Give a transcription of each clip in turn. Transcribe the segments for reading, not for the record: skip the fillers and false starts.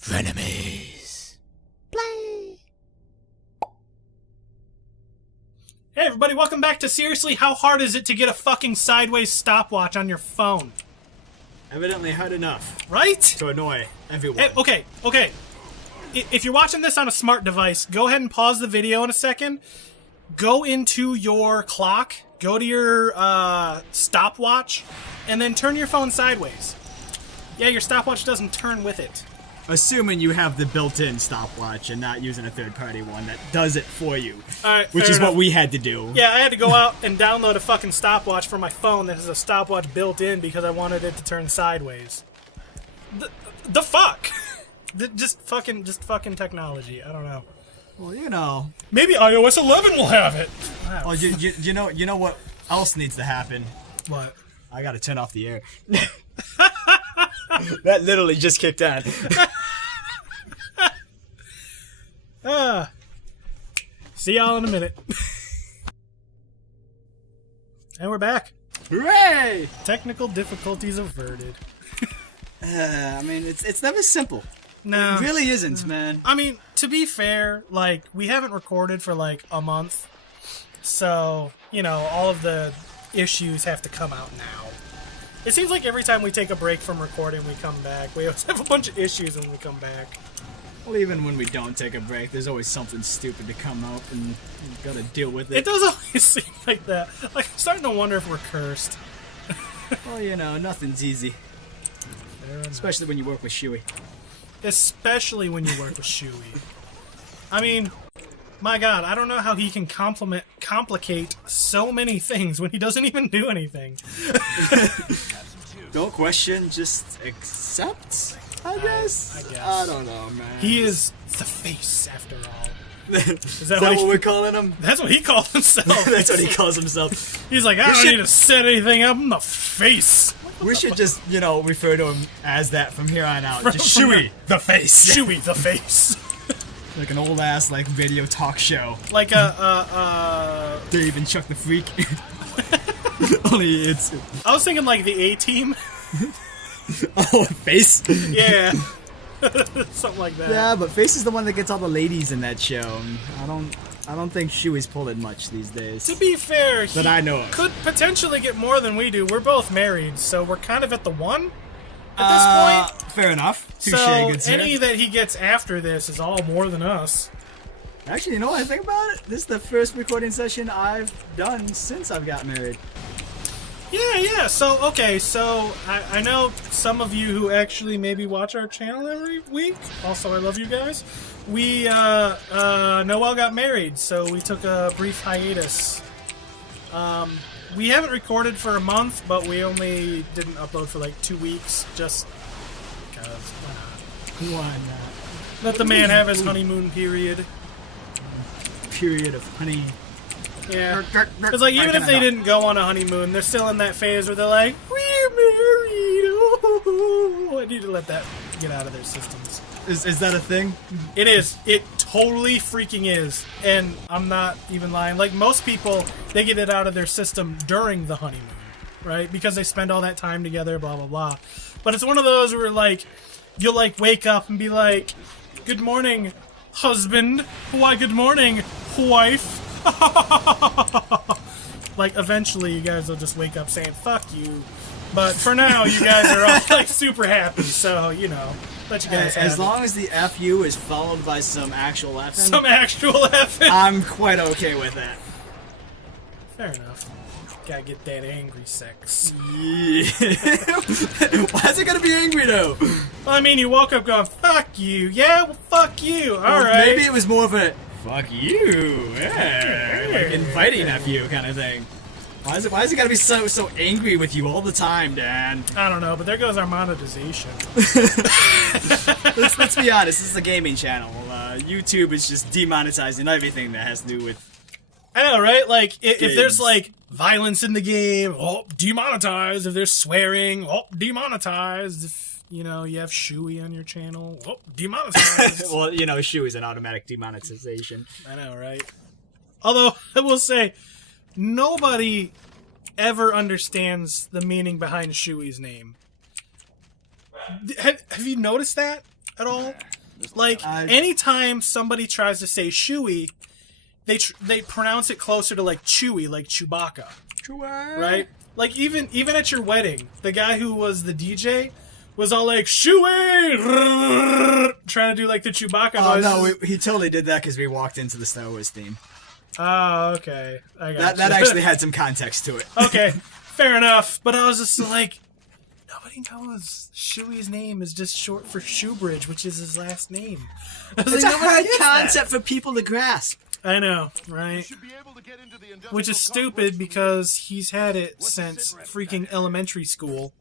Frenemies. Play. Hey everybody, welcome back to Seriously, how hard is it to get a fucking sideways stopwatch on your phone? Evidently hard enough. Right? To annoy everyone. Hey, okay. If you're watching this on a smart device, go ahead and pause the video in a second. Go into your clock, go to your stopwatch, and then turn your phone sideways. Yeah, your stopwatch doesn't turn with it. Assuming you have the built-in stopwatch and not using a third-party one that does it for you. Alright, which is enough. what we had to do. Yeah, I had to go out and download a fucking stopwatch for my phone that has a stopwatch built in because I wanted it to turn sideways. The fuck? just fucking technology. I don't know. Well, you know. Maybe iOS 11 will have it. Oh, you know what else needs to happen? What? I gotta turn off the air. That literally just kicked on. See y'all in a minute. And we're back. Hooray! Technical difficulties averted. I mean, it's never simple. No. It really isn't, man. I mean, to be fair, like, we haven't recorded for, like, a month. So, you know, all of the issues have to come out now. It seems like every time we take a break from recording, we come back. We always have a bunch of issues when we come back. Well, even when we don't take a break, there's always something stupid to come up, and you've got to deal with it. It does always seem like that. Like, I'm starting to wonder if we're cursed. Well, you know, nothing's easy. Especially when you work with Shuey. Especially when you work with Shuey. I mean, my god, I don't know how he can complicate so many things when he doesn't even do anything. Don't question, just accept, I guess? I guess. I don't know, man. He is the face, after all. Is that what we're calling him? That's what he calls himself. That's what he calls himself. He's like, I don't need to set anything up. I'm the face. We should just, you know, refer to him as that from here on out. Just Shuey, the face. Shuey, the face. Like an old ass, like, video talk show. Like a, Dave and Chuck the Freak. Only it's... I was thinking like the A-Team. Oh, Face? Yeah. Something like that. Yeah, but Face is the one that gets all the ladies in that show. I don't think Shuey's pulled it much these days. To be fair, he that I know of. Could potentially get more than we do. We're both married, so we're kind of at the one at this point. Fair enough. So any that he gets after this is all more than us. Actually, you know what I think about it? This is the first recording session I've done since I've got married. Yeah. So, okay, so I know some of you who actually maybe watch our channel every week. Also, I love you guys. We, Noel got married, so we took a brief hiatus. We haven't recorded for a month, but we only didn't upload for like 2 weeks, just because, Why not? Let the man have his honeymoon period. Period of honey. Yeah. It's like, even if they didn't go on a honeymoon, they're still in that phase where they're like, we're married. Oh, I need to let that get out of their systems. Is that a thing? It is. It totally freaking is. And I'm not even lying. Like, most people, they get it out of their system during the honeymoon, right? Because they spend all that time together, blah, blah, blah. But it's one of those where, like, you'll, like, wake up and be like, good morning, husband. Why, good morning, wife. Like, eventually you guys will just wake up saying, fuck you. But for now, you guys are all, like, super happy. So, you know, let you guys have as long as the FU is followed by some actual effing. some actual effing. I'm quite okay with that. Fair enough. Gotta get that angry sex. Yeah. Why is it gonna be angry, though? Well, I mean, you woke up going, fuck you. Yeah, well, fuck you. Alright. Maybe it was more of a, fuck you. Yeah. Like inviting FU kind of thing. Why is it gotta be so angry with you all the time, Dan? I don't know, but there goes our monetization. let's be honest, this is a gaming channel. YouTube is just demonetizing everything that has to do with... I know, right? Like, if there's, like, violence in the game, oh, demonetized. If there's swearing, oh, demonetized. If, you know, you have Shuey on your channel, oh, demonetized. Well, you know, Shuey is an automatic demonetization. I know, right? Although, I will say, nobody ever understands the meaning behind Shuey's name. Have you noticed that? at all? Like, anytime somebody tries to say Chewie, they pronounce it closer to like Chewie, like Chewbacca. Right? Like, even at your wedding, the guy who was the DJ was all like, Chewie! Trying to do like the Chewbacca noise. Oh, no, he totally did that because we walked into the Star Wars theme. Oh, okay. I got That actually had some context to it. Okay, fair enough. But I was just like, nobody knows Chewie's name is just short for Shoebridge, which is his last name. It's a hard concept for people to grasp. I know, right? Which is stupid because he's had it since freaking elementary school.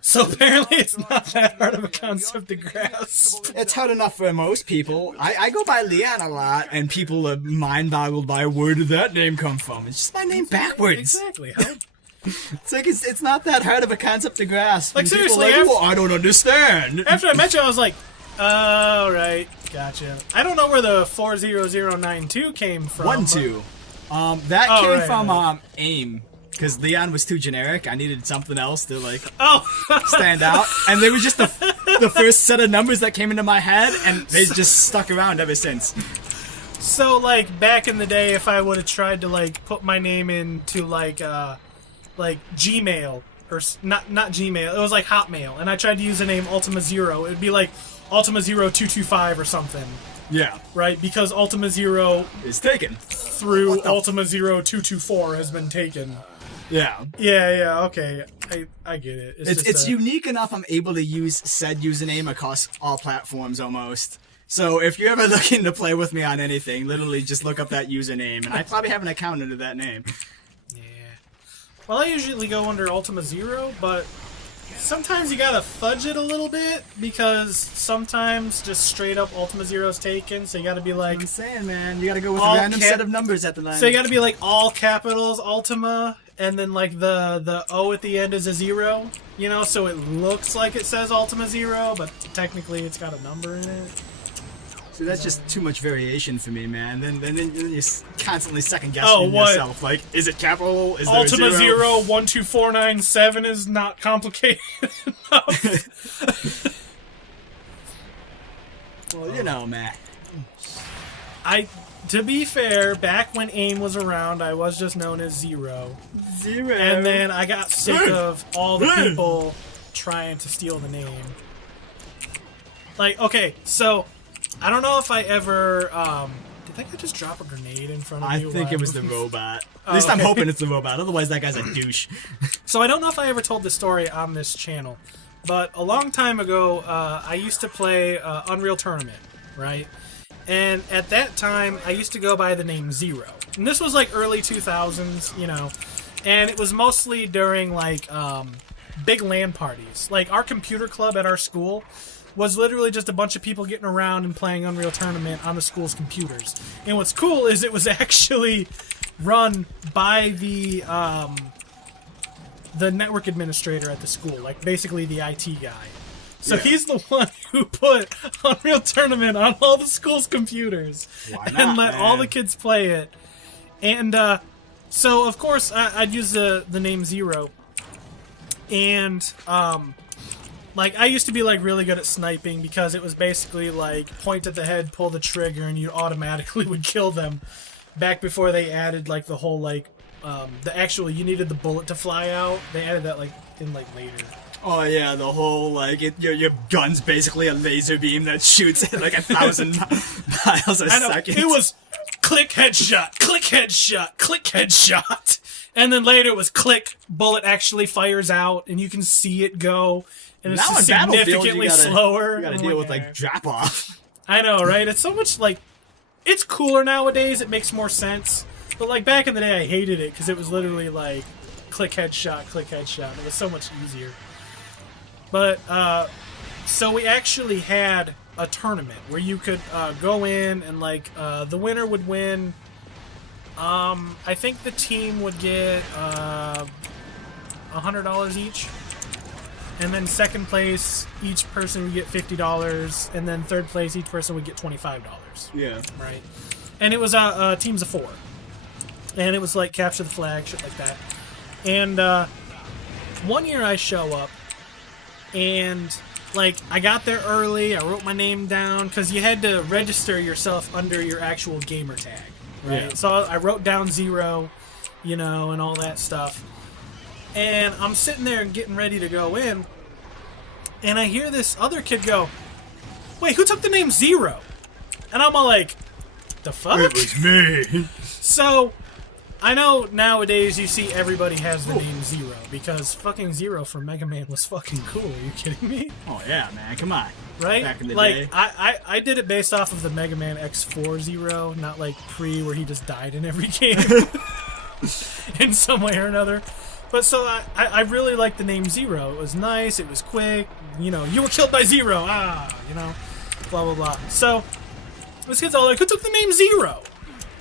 So apparently it's not that hard of a concept to grasp. It's hard enough for most people. I go by Leon a lot, and people are mind-boggled by where did that name come from? It's just my name backwards. Exactly. It's like it's not that hard of a concept to grasp. Like, And seriously, people are like, well, I don't understand. After I met you, I was like, oh, right. Gotcha. I don't know where the 40092 came from. 1-2. That came from AIM. Because Leon was too generic. I needed something else to, like, stand out. And they were just the first set of numbers that came into my head, and they just stuck around ever since. So, like, back in the day, if I would have tried to, like, put my name into, like Gmail, or not Gmail, it was like Hotmail, and I tried to use the name Ultima Zero, it would be like Ultima Zero 225 or something. Yeah. Right? Because Ultima Zero is taken. Through Ultima Zero 224 has been taken. Yeah. Yeah, okay. I get it. It's unique enough I'm able to use said username across all platforms almost. So if you're ever looking to play with me on anything, literally just look up that username, and I probably have an account under that name. Yeah. Well, I usually go under Ultima Zero, but sometimes you gotta fudge it a little bit, because sometimes just straight up Ultima Zero is taken, so you gotta be like... That's what I'm saying, man. You gotta go with a random set of numbers at the line. So you gotta be like all capitals Ultima, and then like the O at the end is a zero, you know, so it looks like it says Ultima Zero, but technically it's got a number in it. So that's just too much variation for me, man. Then you're constantly second guessing yourself. Like, is it capital? Is Ultima there a zero? 12497 is not complicated enough. Well, you know, man. To be fair, back when AIM was around, I was just known as Zero. Zero. And then I got sick of all the people trying to steal the name. Like, okay, so I don't know if I ever did that guy just drop a grenade in front of me? I think it was the robot. At least I'm hoping it's the robot. Otherwise, that guy's a douche. So I don't know if I ever told this story on this channel, but a long time ago, I used to play Unreal Tournament, right? And at that time, I used to go by the name Zero. And this was like early 2000s, you know. And it was mostly during like big LAN parties. Like our computer club at our school was literally just a bunch of people getting around and playing Unreal Tournament on the school's computers. And what's cool is it was actually run by the network administrator at the school, like basically the IT guy. So he's the one who put Unreal Tournament on all the school's computers. Why not, and let all the kids play it. And so, of course, I'd use the name Zero. And like, I used to be like really good at sniping because it was basically like point at the head, pull the trigger, and you automatically would kill them. Back before they added like the whole like you needed the bullet to fly out. They added that like in like later. Oh yeah, the whole like your gun's basically a laser beam that shoots at like 1,000 miles a second. It was click headshot, click headshot, click headshot, and then later it was click bullet actually fires out, and you can see it go, and it's just significantly slower. You gotta deal with like drop off. I know, right? It's so much like it's cooler nowadays. It makes more sense, but like back in the day, I hated it because it was literally like click headshot, click headshot. It was so much easier. But, so we actually had a tournament where you could go in and, like, the winner would win. I think the team would get $100 each. And then second place, each person would get $50. And then third place, each person would get $25. Yeah. Right? And it was teams of 4. And it was, like, capture the flag, shit like that. And one year I show up, and like, I got there early. I wrote my name down because you had to register yourself under your actual gamer tag, right? Yeah. So I wrote down 0, you know, and all that stuff. And I'm sitting there getting ready to go in, and I hear this other kid go, "Wait, who took the name 0?" And I'm all like, "The fuck?" It was me. So, I know nowadays you see everybody has the name 0 because fucking 0 from Mega Man was fucking cool. Are you kidding me? Oh yeah, man, come on. Right? Back in the like, day. I did it based off of the Mega Man X4 0, not like pre where he just died in every game in some way or another. But so I really liked the name 0. It was nice, it was quick, you know, you were killed by 0, you know, blah, blah, blah. So, this kid's all like, who took the name 0?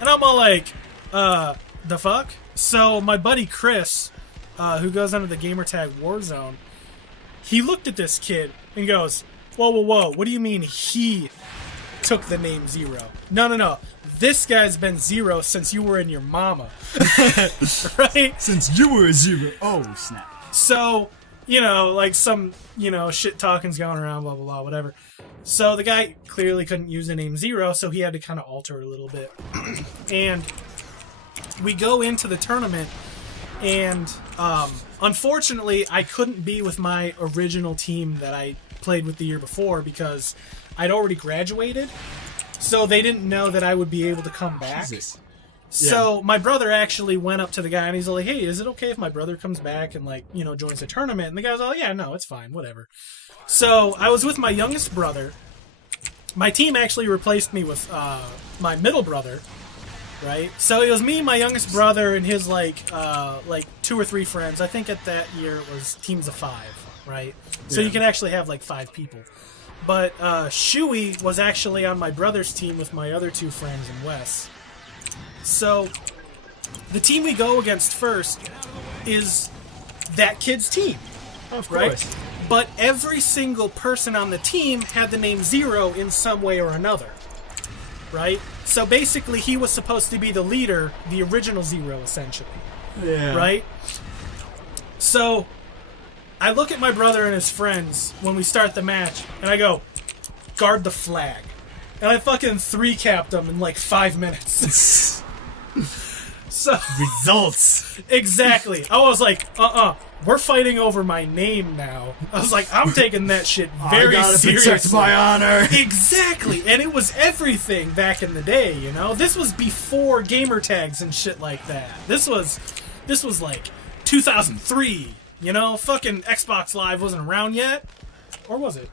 And I'm all like, the fuck? So my buddy Chris, who goes under the gamertag Warzone, he looked at this kid and goes, whoa, whoa, whoa, what do you mean he took the name 0? No. This guy's been 0 since you were in your mama. Right? Since you were a 0. Oh, snap. So, you know, like some, you know, shit talking's going around, blah, blah, blah, whatever. So the guy clearly couldn't use the name 0, so he had to kind of alter it a little bit. And we go into the tournament, and unfortunately, I couldn't be with my original team that I played with the year before because I'd already graduated, so they didn't know that I would be able to come back. Jesus. So my brother actually went up to the guy, and he's like, hey, is it okay if my brother comes back and, like, you know, joins the tournament? And the guy's like, yeah, no, it's fine, whatever. So I was with my youngest brother. My team actually replaced me with my middle brother, right? So it was me, my youngest brother, and his like 2 or 3 friends. I think at that year it was teams of 5, right? So you can actually have like 5 people. But Shuey was actually on my brother's team with my other 2 friends and Wes. So the team we go against first is that kid's team. Of course. Right? But every single person on the team had the name 0 in some way or another. Right? So basically, he was supposed to be the leader, the original 0, essentially. Yeah. Right? So, I look at my brother and his friends when we start the match, and I go, guard the flag. And I fucking 3-capped them in like 5 minutes. So Results. Exactly. I was like, we're fighting over my name now. I was like, I'm taking that shit very I gotta seriously. protect my honor. Exactly. And it was everything back in the day, you know? This was before gamer tags and shit like that. This was like 2003, you know? Fucking Xbox Live wasn't around yet. Or was it?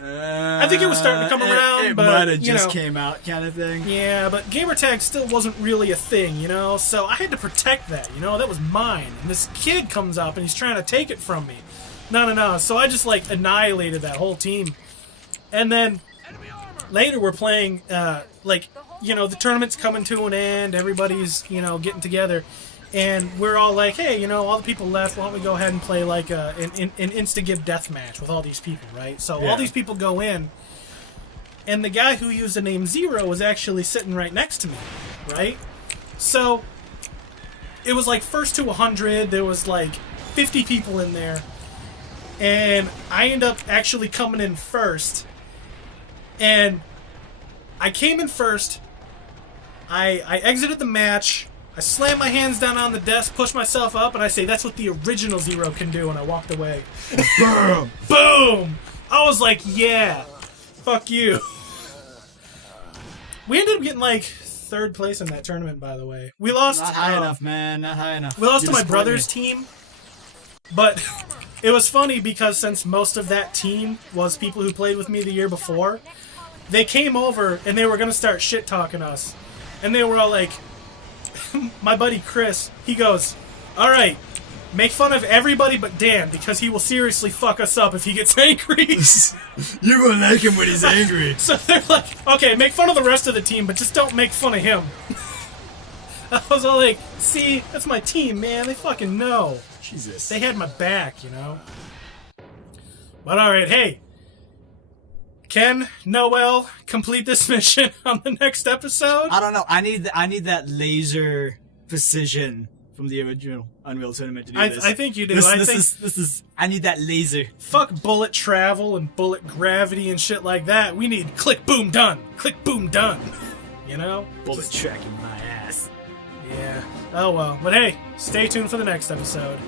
I think it was starting to come around, it but might have you just know, came out, kind of thing. Yeah, but gamertag still wasn't really a thing, you know. So I had to protect that, you know. That was mine, and this kid comes up and he's trying to take it from me. No. So I just like annihilated that whole team, and then later we're playing, like, you know, the tournament's coming to an end. Everybody's, you know, getting together. And we're all like, hey, you know, all the people left, why don't we go ahead and play like an insta-give death match with all these people, right? So all these people go in, and the guy who used the name 0 was actually sitting right next to me, right? So it was like first to 100, there was like 50 people in there, and I end up actually coming in first, and I came in first, I exited the match, I slammed my hands down on the desk, pushed myself up, and I say, that's what the original 0 can do, and I walked away. Boom! Boom! I was like, yeah, fuck you. We ended up getting, like, 3rd place in that tournament, by the way. We lost... Not high enough, man. Not high enough. We lost to my brother's team, but it was funny because since most of that team was people who played with me the year before, they came over, and they were going to start shit-talking us. And they were all like... My buddy Chris, he goes, all right, make fun of everybody but Dan, because he will seriously fuck us up if he gets angry. You're gonna like him when he's angry. So they're like, okay, make fun of the rest of the team, but just don't make fun of him. I was all like, see, that's my team, man. They fucking know. Jesus. They had my back, you know? But all right, hey. Can Noel complete this mission on the next episode? I don't know. I need that laser precision from the original Unreal Tournament to do this. I think you do. I need that laser. Fuck bullet travel and bullet gravity and shit like that. We need click, boom, done. Click, boom, done. You know? Bullet tracking my ass. Yeah. Oh well. But hey, stay tuned for the next episode.